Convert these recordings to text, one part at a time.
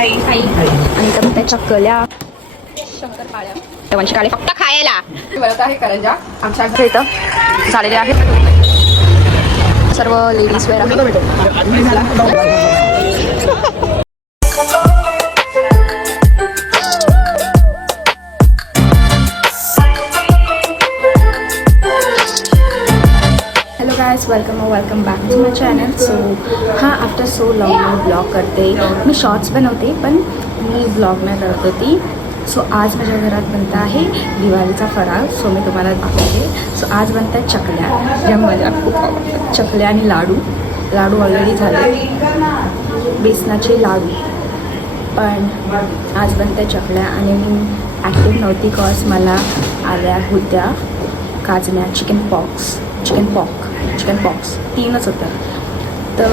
आणि तर त्या चकल्या शंकरपाळ्या तेव्हाची काले फक्त खायला बनत आहे करंजा आमच्या इथं झालेले आहेत सर्व लेडीज वेअर आहे. Hello guys, welcome back to my channel. So हां, आफ्टर सो लॉंग मी ब्लॉग करते. मी शॉर्ट्स बनवते पण मी ब्लॉग नाही करत होती. सो आज माझ्या घरात बनता आहे दिवाळीचा फराळ. सो मी तुम्हाला दाखवते. सो आज बनतात चकल्या, ज्या मला खूप आवडतात. चकल्या आणि लाडू ऑलरेडी झाले, बेसनाचे लाडू. पण आज बनते चकल्या आणि मी ॲक्टिव्ह नव्हती कॉज मला आल्या होत्या काजण्या, चिकन पॉक्स 3च होत्या. तर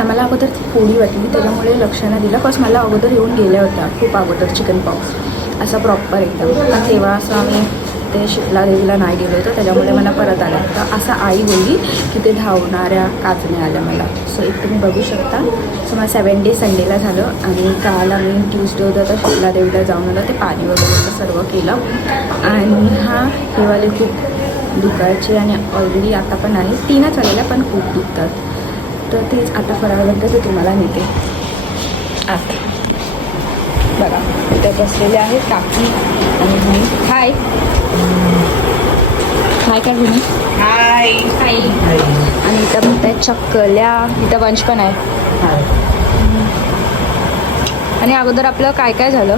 आम्हाला अगोदर ती पोळी वाटली, त्याच्यामुळे लक्ष नाही दिलं. कॉज मला अगोदर येऊन गेल्या होत्या खूप अगोदर चिकन पॉक्स असा प्रॉपर एकदम. पण तेव्हा असं आम्ही ते शिपला देवीला नाही गेलो होतो, त्याच्यामुळे मला परत आलं. तर असं आई बोलली की ते धावणाऱ्या काजण्या आल्या मला. सो एक तुम्ही बघू शकता. सो मला 7 डे संडेला झालं आणि काल आम्ही ट्यूजडे होतं तर शिपला देवीला जाऊन आलं. ते पाणी वगैरे सर्व केलं आणि हे वाले खूप दुखायचे आणि ऑलरेडी आता पण आहे 3च आलेल्या पण खूप दुखतात. तर तेच आता फराळाबद्दल ते तुम्हाला नेते. आता बघा इथे बसलेले आहेत काकी आणि मी. हाय काय गुणी. हाय. आणि इथं म्हणताय चकल्या, इथं वंश पण आहे. आणि अगोदर आपलं काय झालं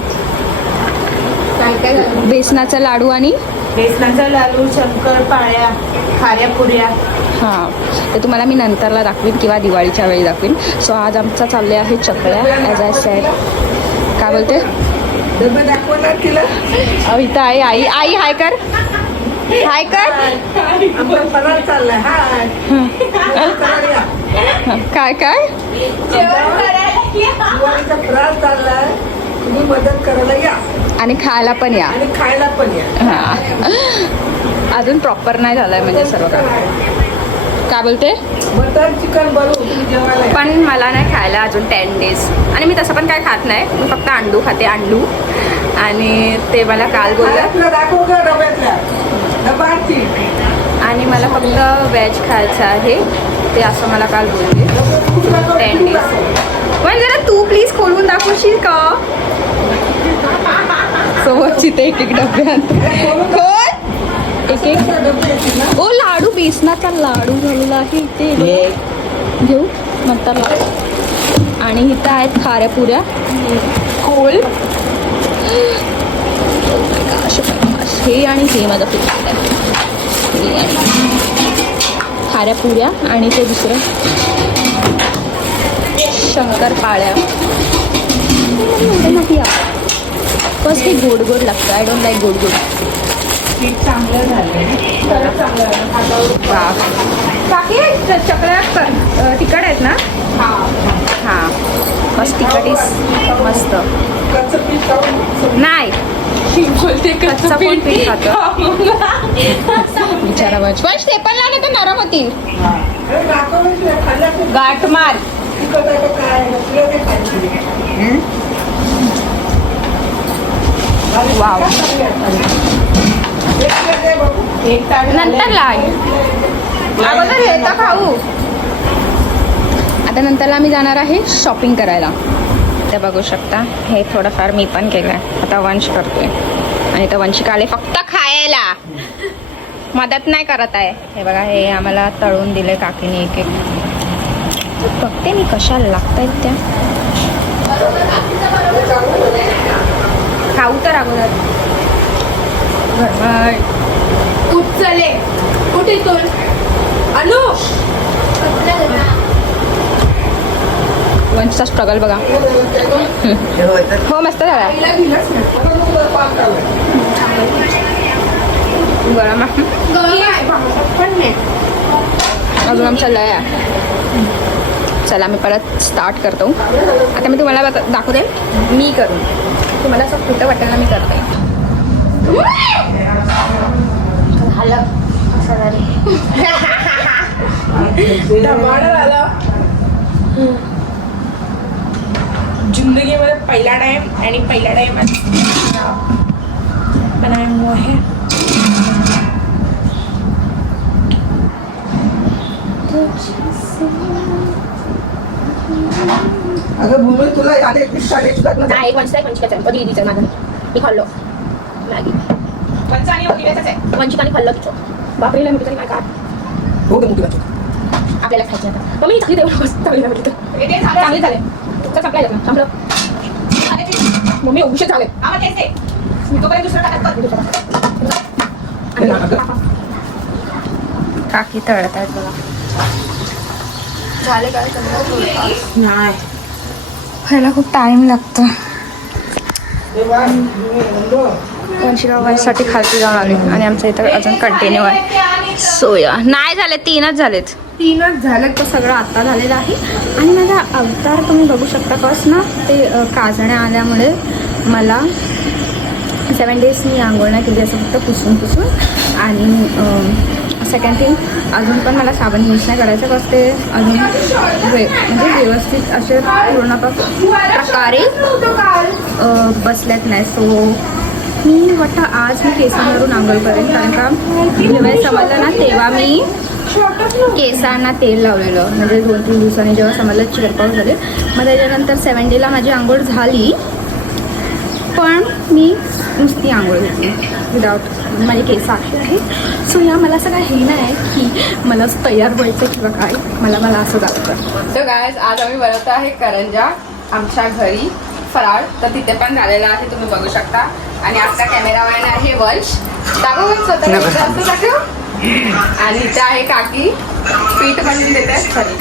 बेसनाचा लाडू आणि बेसनाचा लाडू, शंकरपाळ्या, खाऱ्या पुऱ्या. हां, ते तुम्हाला मी नंतरला दाखवीन किंवा दिवाळीच्या वेळी दाखवीन. सो आज आमचा चालले आहे चकल्या. As I said. काय बोलते दाखवणार तिला. इथं आहे आई हाय कर. फराळ चाललाय. काय दिवाळीचा फराळ चाललाय, तुम्ही मदत करायला या आणि खायला पण या आणि खायला पण या. हां, अजून प्रॉपर नाही झालंय म्हणजे सर्व काय बोलते. मटन चिकन बनवून जेवायला. पण मला नाही खायला अजून 10 डेज. आणि मी तसं पण काय खात नाही, मी फक्त अंडू खाते. आणि ते मला काल बोललं दाखव का डब्यातल्या डबाची. आणि मला फक्त व्हेज खायचं आहे ते असं मला काल बोलले 10 डेज. पण जरा तू प्लीज खोलून दाखवशील का. सोबतची ते एक डब्यात एक ओ लाडू, बेसनाचा लाडू झालेला आहे इथे. घेऊ नंतर. आणि इथं आहेत खाऱ्या पुऱ्या कोल. हे आणि हे माझं फेवरेट आहे. हे आणि खाऱ्या पुऱ्या आणि ते दुसरं शंकरपाळ्या. फर्स्ट हे गोड लागतं. आय डोंट लाईक गोड. चांगलं झालं. बाकी चकल्या तिखट आहेत ना. हां, मस्त तिखट इज मस्त. नाही बोलते कच्चं पण पीठ खातं बिचारा वंश. ते पण लावले तर नरम होतील. गाठ मार. वाव. नंतर लाग अगोदर हे तर खाऊ. आता नंतरला आम्ही जाणार आहे शॉपिंग करायला. ते बघू शकता. हे थोडंफार मी पण केलं आहे. आता वंश करतोय आणि तर वंशिक आले फक्त खायला, मदत नाही करत आहे. हे बघा, हे आम्हाला तळून दिले काकीने एक बघते मी कशा लागत आहेत त्या. खाऊ तर अगोदर. चले कुठे तो अनु वंशचा स्ट्रगल बघा. हो मस्त झाला. गरम अजून आमचा लय आहे. चला मी परत स्टार्ट करतो. आता मी तुम्हाला दाखवते मी करून. तुम्हाला असं कुठं वाटेल ना मी करते. झालं असं झालं. जिंदगीमध्ये पहिला टाइम आणि पहिला टाइम बनाया हुआ है. अगं भूमी तुला आले नाही वंशिका वंशिकाचं आहे दीदीचं माझं मी खाल्लो मॅगी वंशिका आणि वंशिकाचंच आहे वंशिकाने खाल्लं तिचं बापरेला मी काय काय हो गं मुलीला आपल्याला खायचं आता मग मी चांगली देऊ चांगली चांगली झाले तर संपला जात संपलं मम्मी उशीर झाले मी तोपर्यंत दुसरं काकी तळत आहेत बघा. झाले काय सगळं? नाही व्हायला खूप टाइम लागतो. वंशिका वाईसाठी खालती जाऊन आली आणि आमच्या इथं अजून कंटिन्यू आहे. सोया नाही झाले, 3च झालेत. 3च झालेत. तो सगळं आता झालेलं आहे. आणि माझा अवतार तुम्ही बघू शकता. कसं ना ते काजण्या आल्यामुळे मला 7 डेज मी आंघोळ नाही केली, असं फक्त पुसून आणि सेकंड थिंग अजून पण मला साबण यूज नाही करायचं. कसं ते अजून म्हणजे व्यवस्थित असे पूर्ण प्रकारे बसल्यात नाही. सो मी वाटतं आज मी केसांवरून आंघोळ करेन, कारण का जेव्हा समजलं ना तेव्हा मी केसांना तेल लावलेलं. म्हणजे 2-3 दिवसांनी जेव्हा समजलं चिकटपाव झाले, मग त्याच्यानंतर 7 डेला माझी आंघोळ झाली. पण मी नुसती आंघोळ घेतली विदाउट, माझे केस असे आहे. सो या मला असं काय हे नाही आहे की मला तयार व्हायचं किंवा काय, मला असं जातं. तर गायज आज आम्ही बनवतो आहे करंजा आमच्या घरी फराळ. तर तिथे पण झालेला आहे, तुम्ही बघू शकता. आणि आपला कॅमेरामॅन आहे वंश. दाखव स्वतः असं दाखव. आणि इथे आहे काकी पीठ बनवून देतात, सॉरी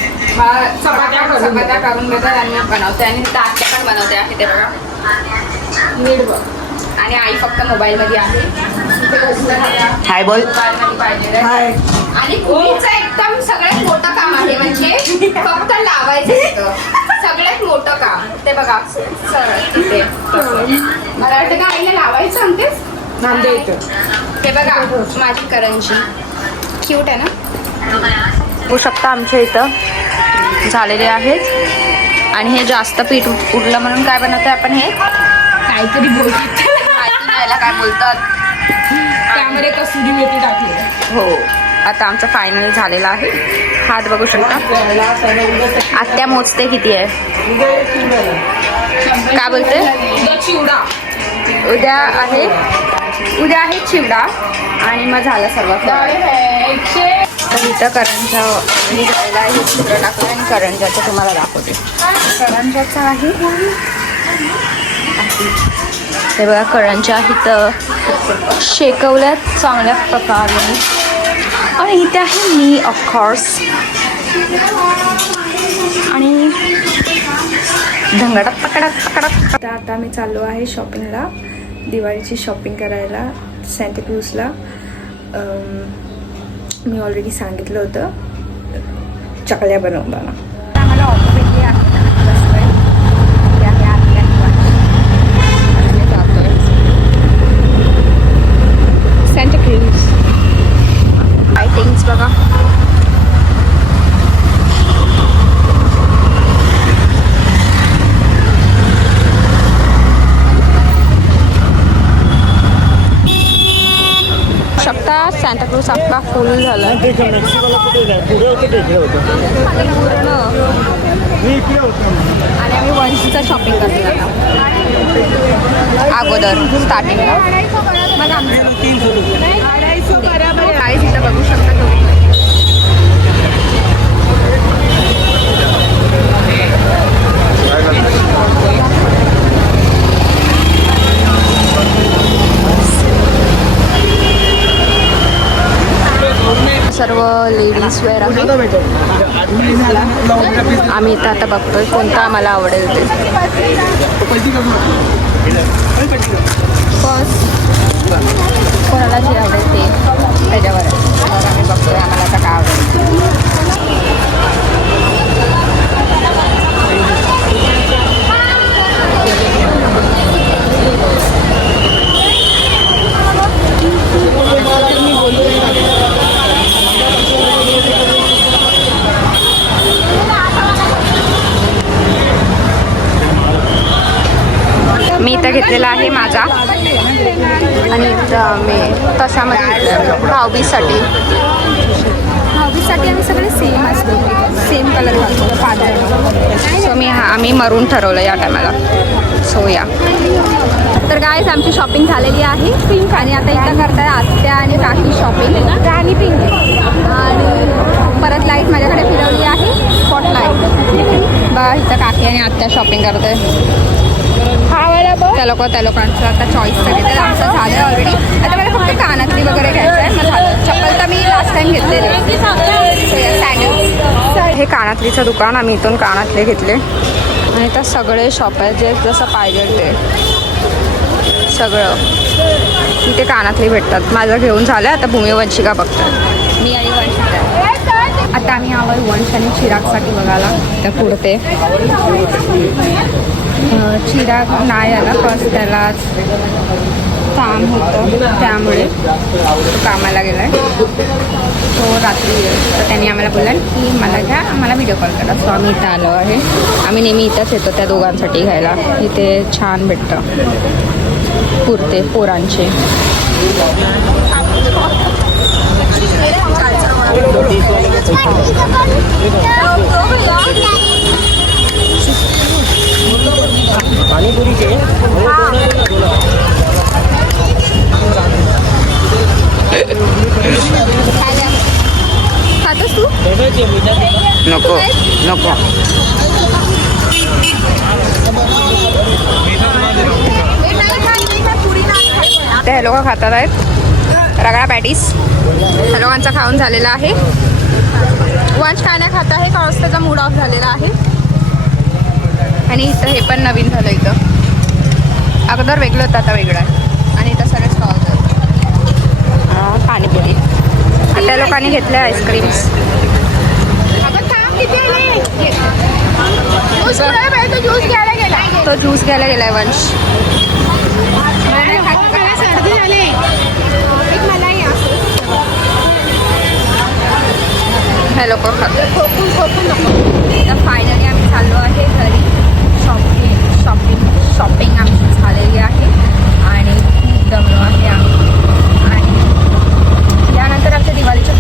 चपात्या करून देतात आणि बनवते. आणि तिथं आत्या पण बनवते आहे, ते बघा नीट बघ. आणि आई फक्त मोबाईलमध्ये आहे. हाय बोल. मोबाईलमध्ये पाहिजे. हाय. आणि कुकिंगचं एकदम सगळ्यात मोठं काम आहे, म्हणजे फक्त लावायचं तिथं सगळ्यात मोठं काम. ते बघा तिथे मला वाटतं का आईला लावायचं सांगतेस. हे बघा माझी करंजी क्यूट आहे ना. बघू शकता आमच्या इथं झालेले आहेत. आणि हे जास्त पीठ उरलं म्हणून काय बनवतोय आपण, हे काहीतरी बोलतात माहिती नाही याला काय बोलतात. त्यामध्ये कसुरी मेथी टाकली. हो आता आमचं फायनल झालेलं आहे. हात बघू शकता. आत्या मोजते किती आहे. काय बोलते. चिवडा उद्या आहे चिवडा आणि मग झालं सर्व. तर इथं करंजा मी जायला हे चित्र टाकलं आणि करंजाचं तुम्हाला दाखवते. करंजाचं आहे हे बघा. करंजा इथं शेकवल्यात चांगल्या प्रकारे. आणि इथे आहे मी ऑफकोर्स. आणि धंगडात पकडात. तर आता मी चाललो आहे शॉपिंगला, दिवाळीची शॉपिंग करायला सँटाक्रूजला. मी ऑलरेडी सांगितलं होतं चकल्या बनवताना. आम्हाला ऑटो भेटली आहे सँटाक्रूज. लाइटिंग्स बघा. शकता सँटाक्रूज आपला फुल झाला. आणि आम्ही वंशीचं शॉपिंग करतो अगोदर स्टार्टिंगला. मग आमचं प्राईस इथं बघू शकता तुम्ही. सर्व लेडीज वेअर आहे. आम्ही इथं आता बघतोय कोणता आम्हाला आवडेल ते. फर्स्ट कोणाला जे आवडेल ते त्याच्यावर आम्ही बघतोय आम्हाला आता काय आवडेल. मी इथं घेतलेला आहे माझा आणि इथं मी तशामध्ये भाऊबीजसाठी आम्ही सगळे सेम असतो सेम कलर घालतो 5 जण. सो आम्ही मरून ठरवलं या टायमाला. सो या तर गाईज आमची शॉपिंग झालेली आहे पिंक आणि आता इथं करताय आत्या आणि काकी शॉपिंग आणि पिंक आणि परत लाईट माझ्याकडे फिरवली आहे स्पॉट लाईट बघा इथं काकी आणि आत्या शॉपिंग करतोय. त्या लोकांचं आता चॉईस घेतलेलं आमचं झालं ऑलरेडी. आता मला फक्त कानातली वगैरे घ्यायचं आहे मग झालं. चप्पल तर मी लास्ट टाइम घेतलेली सँडल. हे कानातलीचं दुकान आम्ही इथून कानातले घेतले आणि इथं सगळे शॉप आहेत जे जसं पाहिजे ते सगळं इथे कानातली भेटतात. माझं घेऊन झालं आता भूमिवंशिका बघतात मी आणि वंशिका. आता आम्ही आवर वंश आणि चिरागसाठी बघायला त्या पुढते चिराग नाही आला फर्स्ट त्याला काम होतं त्यामुळे तो कामाला गेला आहे. तो रात्री तर त्यांनी आम्हाला बोलला की मला घ्या आम्हाला व्हिडिओ कॉल करा. सो आम्ही इथं आलो आहे. आम्ही नेहमी इथंच येतो त्या दोघांसाठी घ्यायला. इथे छान भेटतं कुर्ते पोरांचे. खातोस तू? नको नको. ते हे लोक खातात आहेत रगडा पॅटीस. ह्या लोकांचा खाऊन झालेला आहे. वंश काय नाही खात आहे कारण त्याचा मूड ऑफ झालेला आहे. आणि इथं हे पण नवीन झालं. इथं अगोदर वेगळं होतं आता वेगळं आहे आणि इथं सगळे स्टॉल्स आहेत. पाणीपुरी आता लोकांनी घेतल्या आईस्क्रीम्स. तो ज्यूस घ्यायला गेलाय वंश. हे लोक खातात. तर फायनली आम्ही चाललो आहे घरी. शॉपिंग आमची झालेली आहे आणि खूप दमलो आहे आम्ही. आणि यानंतर आमच्या दिवाळीच्या